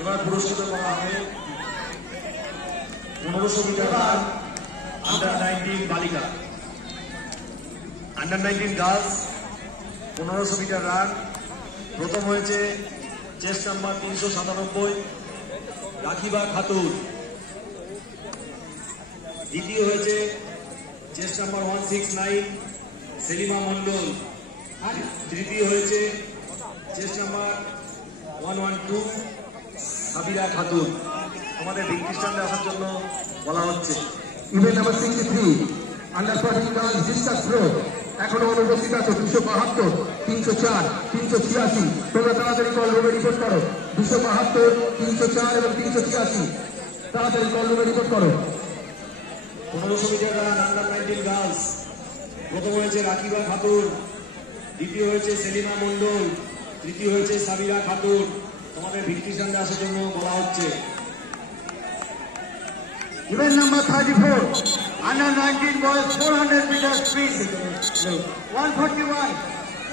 এবার পুরস্কৃত করা হবে 1500 মিটার রান আন্ডার-19 বালিকা, আন্ডার-19 গার্লস 1500 মিটার রান। প্রথম হয়েছে চেস্ট নাম্বার 397 রাখিবা খাতুন, দ্বিতীয় হয়েছে চেস্ট নাম্বার 169 সেলিমা মন্ডল, তৃতীয় হয়েছে চেস্ট নাম্বার 112 সাবিরা খাতুন। আমাদের বিজ্ঞানে আসার জন্য বলা হচ্ছে। Event number 63 under 14 girls distance throw, এখনো অনুপস্থিত আছে 272, 304, 386। তোমরা তাড়াতাড়ি কল রুমে রিপোর্ট করো। 272, 304 এবং 386 তাড়াতাড়ি কল রুমে রিপোর্ট করো। 1500 মিটার রান আন্ডার-19 গার্লস, প্রথম হয়েছে রাকিবা খাতুন, দ্বিতীয় হয়েছে সেলিমা মন্ডল, তৃতীয় হয়েছে সাবিরা খাতুন। তোমাদের ভিত্তির সামনে আসার জন্য বলা হচ্ছে। Event number 34 under nineteen boys 400 metre sprint, 141,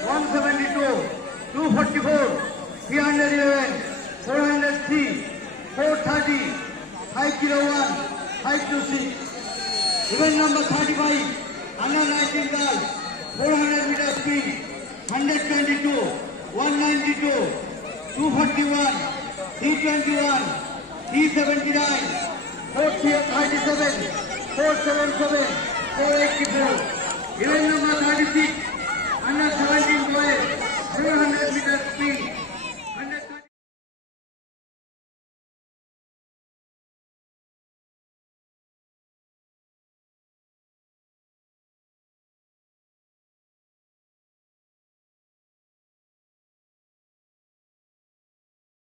172, 244, 311, 403, 430, 501, 526। Event number 35, under-19 girls, 400 meter sprint, 122, 192, 241, 321, 379, 437, 477, 484. Event number 36, under-17